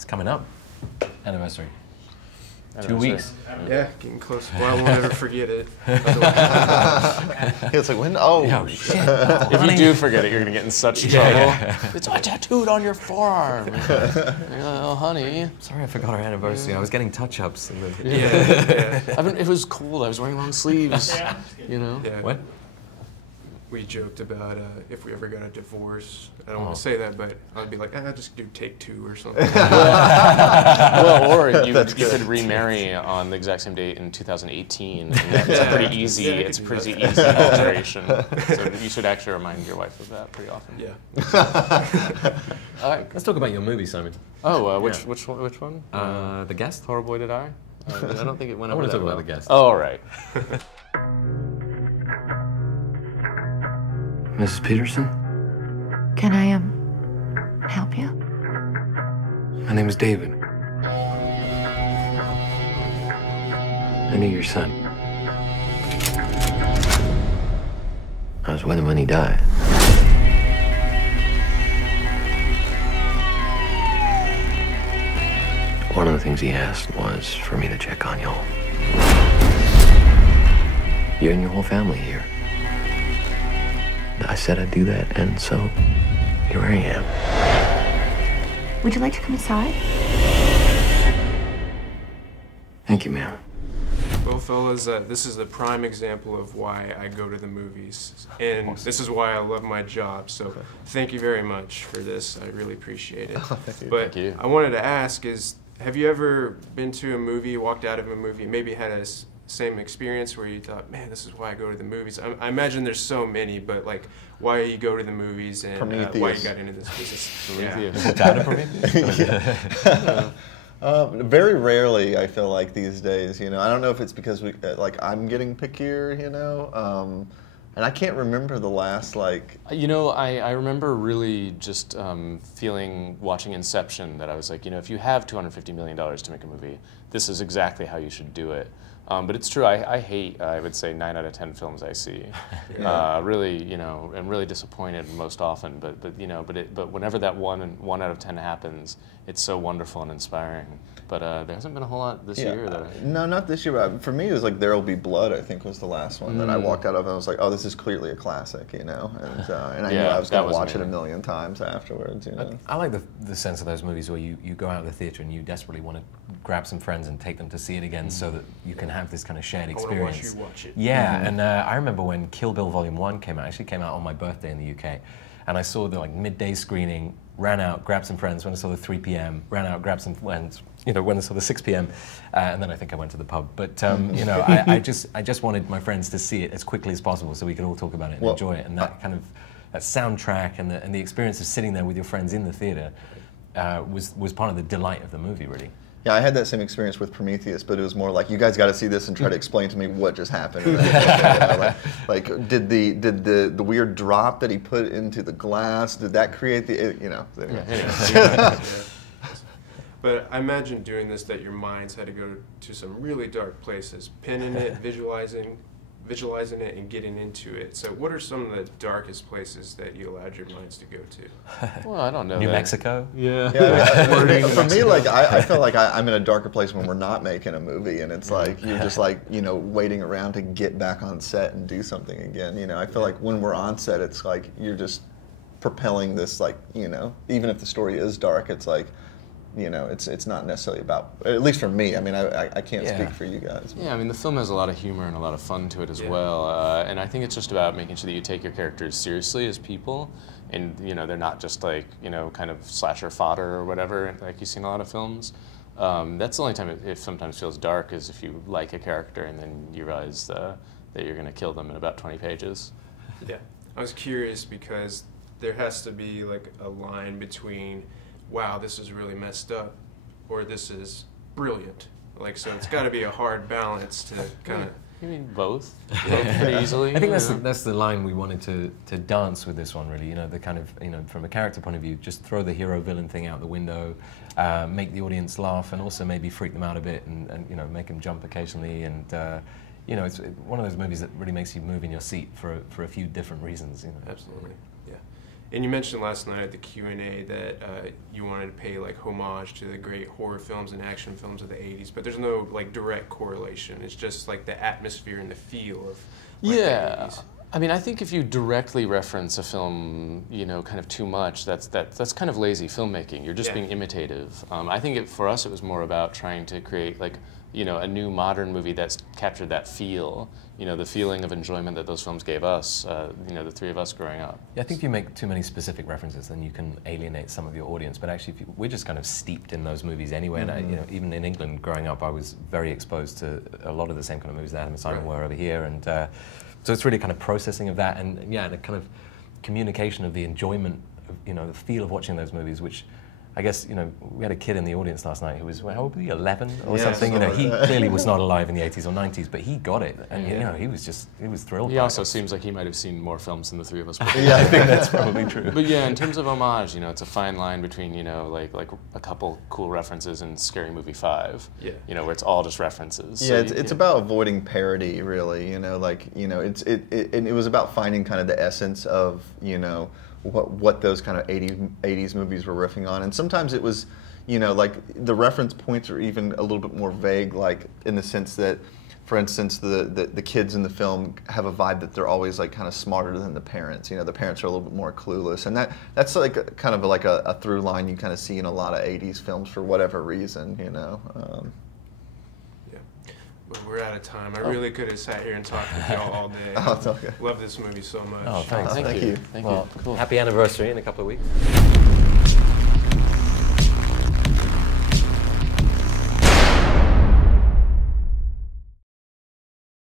It's coming up. Anniversary. 2 weeks. Yeah, getting close. Well, I won't ever forget it. It's like, when? Oh, shit. If you do forget it, you're going to get in such trouble. It's tattooed on your forearm. Oh, honey. Sorry, I forgot our anniversary. I was getting touch-ups. It was cold. I was wearing long sleeves. You know? Yeah. What? We joked about if we ever got a divorce. I don't want to say that, but I'd be like, just do take 2 or something. Well, or you could remarry on the exact same date in 2018. And that's pretty easy. It's a pretty easy alteration. So you should actually remind your wife of that pretty often. Yeah. All right. Let's talk about your movie, Simon. Oh, which one? The Guest? Horrible Boy Did I? I don't think it went I over want to that talk well. about The Guest. Oh, all right. Mrs. Peterson? Can I, help you? My name is David. I knew your son. I was with him when he died. One of the things he asked was for me to check on y'all. You and your whole family here. I said I'd do that, and so here I am. Would you like to come inside? Thank you, ma'am. Well, fellas, this is the prime example of why I go to the movies. And this is why I love my job. So thank you very much for this. I really appreciate it. But Thank you. I wanted to ask have you ever been to a movie, walked out of a movie, maybe had a same experience where you thought, man, this is why I go to the movies? I imagine there's so many, but like, why you go to the movies and why you got into this business? Prometheus. very rarely, I feel like these days. I don't know if it's because I'm getting pickier. And I can't remember the last I remember really just watching Inception, that I was like, if you have $250 million to make a movie, this is exactly how you should do it. But it's true. I hate, I would say, 9 out of 10 films I see. Really, I'm really disappointed most often. But whenever that one out of 10 happens, it's so wonderful and inspiring. But there hasn't been a whole lot this year. No, not this year. But for me, it was like There'll Be Blood, I think, was the last one that I walked out of, and I was like, oh, this is clearly a classic, And I knew I was going to watch it a million times afterwards. I like the sense of those movies where you go out of the theater and you desperately want to grab some friends and take them to see it again, so that you can have this kind of shared experience. I want to watch you watch it. Yeah, and I remember when Kill Bill Volume 1 came out. It actually came out on my birthday in the UK, and I saw the midday screening, ran out, grabbed some friends. When I saw the 3 p.m., ran out, grabbed some friends. When I saw the 6 p.m., and then I think I went to the pub. But I just wanted my friends to see it as quickly as possible, so we could all talk about it and enjoy it. And that kind of that soundtrack and the experience of sitting there with your friends in the theater was part of the delight of the movie, really. Yeah, I had that same experience with Prometheus, but it was more like, you guys got to see this and try to explain to me what just happened. Did the weird drop that he put into the glass, did that create the, But I imagine doing this that your minds had to go to some really dark places, pinning it, visualizing it, and getting into it. So what are some of the darkest places that you allowed your minds to go to? Well, I don't know. New Mexico? Yeah. For me, I feel like I'm in a darker place when we're not making a movie, and it's like, you're just waiting around to get back on set and do something again. I feel like when we're on set, it's like you're just propelling this, even if the story is dark, it's like, it's not necessarily about, at least for me, I can't speak for you guys. Yeah, the film has a lot of humor and a lot of fun to it as well, and I think it's just about making sure that you take your characters seriously as people, and they're not just kind of slasher fodder or whatever, like you see in a lot of films. That's the only time it sometimes feels dark, is if you like a character and then you realize that you're going to kill them in about 20 pages. Yeah, I was curious because there has to be a line between, wow, this is really messed up, or this is brilliant. So it's got to be a hard balance to kind of... You mean both? Pretty easily? I think that's the line we wanted to dance with this one, really. The kind of, from a character point of view, just throw the hero-villain thing out the window, make the audience laugh, and also maybe freak them out a bit, and make them jump occasionally. And it's one of those movies that really makes you move in your seat for a few different reasons. Absolutely, yeah. And you mentioned last night at the Q&A that you wanted to pay like homage to the great horror films and action films of the 80s, but there's no like direct correlation. It's just like the atmosphere and the feel of like, the 80s. I mean, I think if you directly reference a film, you know, kind of too much, that's kind of lazy filmmaking. You're just being imitative. I think for us, it was more about trying to create like, you know, a new modern movie that's captured that feel, you know, the feeling of enjoyment that those films gave us, you know, the three of us growing up. Yeah, I think if you make too many specific references, then you can alienate some of your audience. But actually, we're just kind of steeped in those movies anyway. And you know, even in England, growing up, I was very exposed to a lot of the same kind of movies that Adam and Simon were over here. And so it's really kind of processing of that, and yeah, the kind of communication of the enjoyment of, you know, the feel of watching those movies, which I guess, you know, we had a kid in the audience last night who was, how old was he, 11 or something? You know, he clearly was not alive in the 80s or 90s, but he got it, and you know, he was thrilled. He also seems like he might have seen more films than the three of us. Yeah, I think that's probably true. But yeah, in terms of homage, you know, it's a fine line between, you know, like a couple cool references in Scary Movie 5. Yeah. You know, where it's all just references. Yeah, so it's about avoiding parody, really. You know, like, you know, it was about finding kind of the essence of, you know, what those kind of 80s movies were riffing on. And sometimes it was, you know, like the reference points are even a little bit more vague, like in the sense that, for instance, the kids in the film have a vibe that they're always like kind of smarter than the parents. You know, the parents are a little bit more clueless, and that's like kind of like a through line you kind of see in a lot of 80s films for whatever reason, you know. Well, we're out of time. I really could have sat here and talked with y'all all day. Oh, it's okay. Love this movie so much. Oh, thanks. Thank you. Thank Well, you. Cool. Happy anniversary in a couple of weeks.